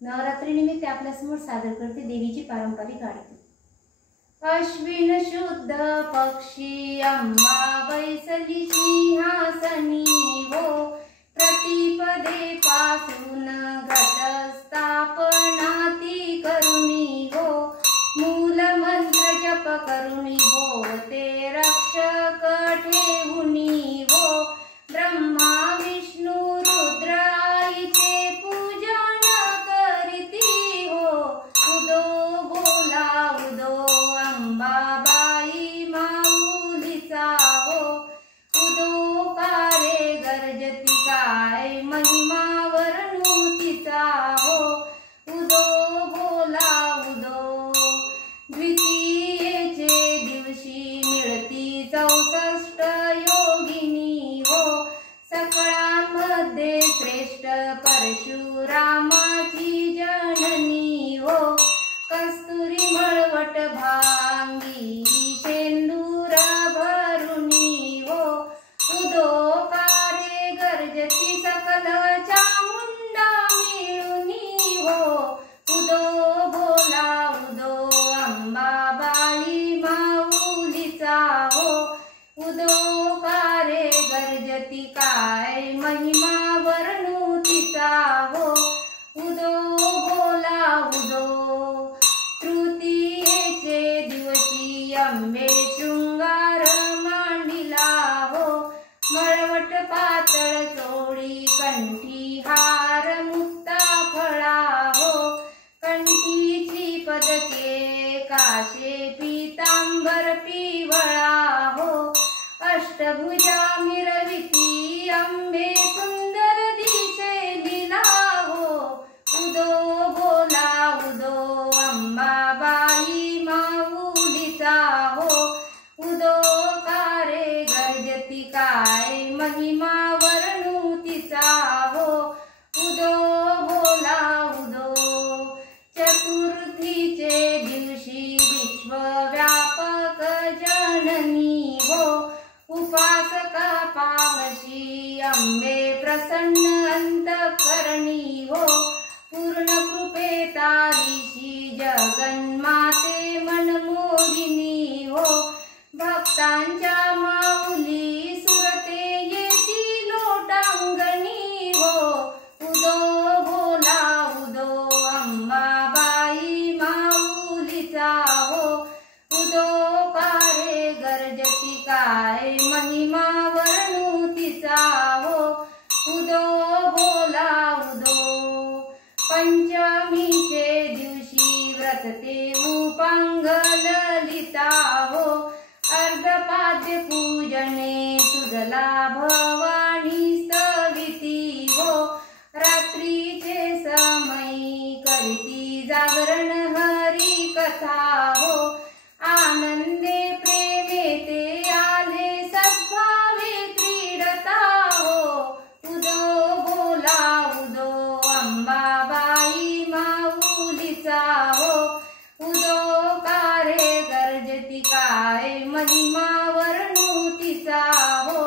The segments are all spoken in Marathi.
नवरात्री निमित्त आपल्यासमोर सादर करते देवीची पारंपरिक आरती। अश्विन शुद्ध पक्षी अंबा बैसली सिंहासनी हो, प्रतिपदे पासून घटस्थापना ती करुणी हो, मूल मंत्र जप करुणी भोवते रक्षक ठेवुनी हो, ब्रह्मा विष्णु रुद्र आईचे पूजन करीती हो, उदो बोला उदो अंबाबाई माऊलीचा हो, उदो कारे गर्जती काय महिमा वर्णुतीचा हो, उदो बोला उदो। द्वितीयेचे दिवशी मिळती 64 योगिनी हो, सकळांमध्ये श्रेष्ठ परशुरामाची जननी हो, कस्तुरी मळवट भांगी शेंदूर भरुनी हो, उदो कारे गर्जती सकल चामुंडा मिळुनी हो, उदो बोला उदो अंबाबाई माऊलीचा हो, उदो कारे गर्जती काय महिमा वर्णुतीचा हो, उदो बोला उदो। तृतीयेचे दिवशी अंबे शृंगार मांडिला हो, मळवट पातळ चोळी कंठी हार मुक्ता फळा हो, कंठीची पदके काशे पीतांबर पिवळा हो, अष्टभुजा मिरविती अंबे सुंदर दिशेलीला हो, उदो बोला उदो अंबाबाई माऊलीचा हो, उदो कारे गर्जती काय महिमा वर्णुतीचा हो, उदो बोला उदो। चतुर्थीचे दिवशी विश्वव्यापक जननी हो, उपासका पावशी अंबे प्रसन्न अंतःकरणी हो, पूर्ण कृपे तारीशी जगन्माते मनमोदिनी हो, भक्तांच्या माऊली सुरते येती लोटांगणी हो, उदो बोला उदो अंबाबाई माऊलीचा हो, उदो कारे गर्जती काय महिमा वर्णुतीचा हो, उदो बोला उदो। पंचमीचे दिवशी व्रतते उपांग ललिता हो, अर्धपाद्य पूजने तुझला भवानी स्तविती हो, रात्रीचे समयी करीती जागरण हरी कथा हो, आनंदे प्रेमे ते आले सद्भावे क्रीडता हो, उदो बोला उदो अंबाबाई माऊलीचा हो, उदो कारे गर्जती काय महिमा वर्णुतीचा हो,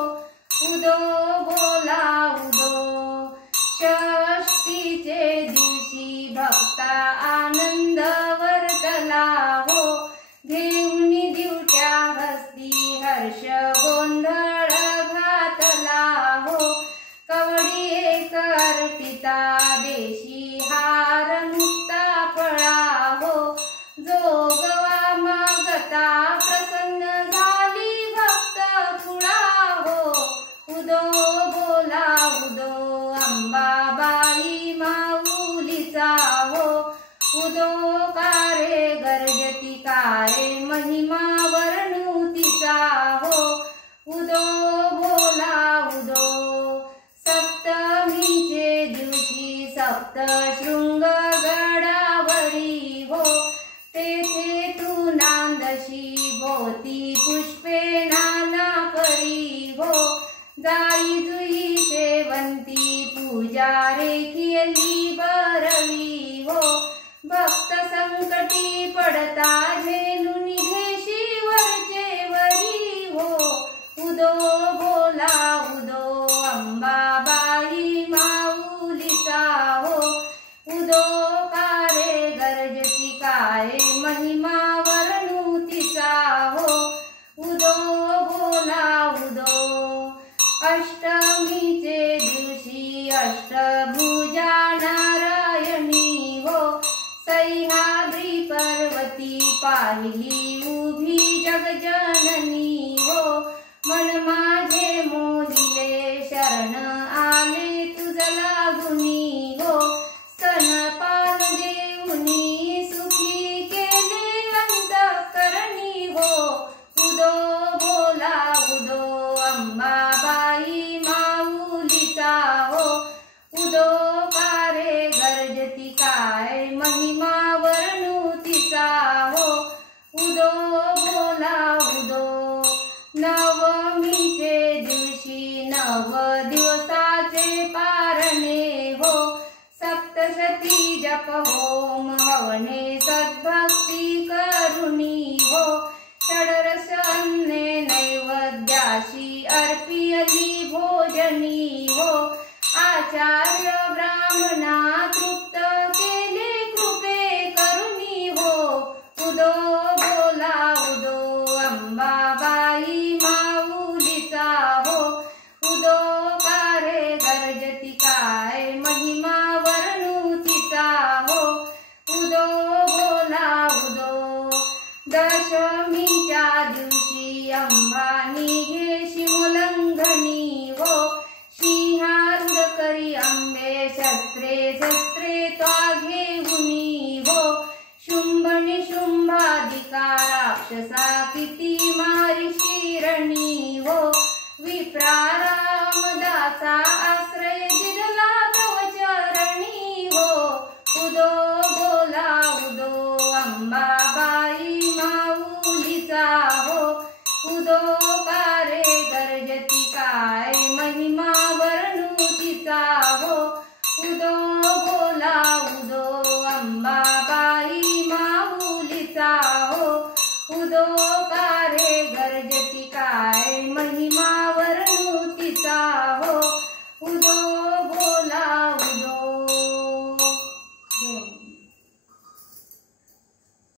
उदो बोला उदो। षष्टीचे दिवशी भक्ता आनंद वर्तला हो, घेऊनी दिवट्या हस्ती हर्ष गोंधळ घातला हो, कवडी एक अर्पिता देशी हार मुक्ता फळा हो, जोगवा मागता प्रसन्न झाली भक्त कुळा हो, उदो बोला उदो अंबाबाई माऊलीचा हो, उदो कारे गर्जती काय महिमा वर्णुतीचा हो, उदो बोला उदो। सप्तमीचे दिवशी सप्तशृंग गडावरी हो, तेथे तू नांदशी भोवती पुष्पे नाना करी हो, जाई जुई शेवंती पूजा रेखियली बरवी हो, भक्त संकटी पडता झेलुनी घेशी वरचे वरी हो, उदो बोला उदो अंबाबाई माऊलीचा हो, उदो पूजा नारायणी हो. सह्याद्री पर्वती पाहिली उभी जगजननी हो. मन माझे मोहिले शरण आले तुझ लागुनी हो. स्तनपान देऊनी सुखी केले अंतःकरणी हो. उदो बोला उदो अंबाबाई माऊलीचा हो. उदो कारे गर्जती काय महिमा वर्णुतीचा हो. उदो बोला उदो. नवमीचे दिवशी 9 दिवसाचे पारणे हो. सप्तशती जप होम हवने सद्भक्ती करुणी हो. षडरस अन्ने नैवेद्याशी अर्पियली भोजनी हो. आचार्य ब्राह्मणा तृप्त केले कृपे करुणी हो. उदो बोला उदो अंबाबाई माऊलीचा हो. उदो कारे गर्जती काय महिमा वर्णुतीचा हो. उदो बोला उदो. दशमीच्या दिवशी अंबानी घे शिवलंघनी हो. सिंहारूढ करी अंबे शस्त्रे शस्त्रे त्वा घेऊनी हो. शुंभ निशुंभादिका राक्षसा किती मारी शिरणी हो. विप्रा रामदासा आश्रय दिला तव चरणी हो. उदो बोला उदो अंबाबाई माऊलीचा हो. उदो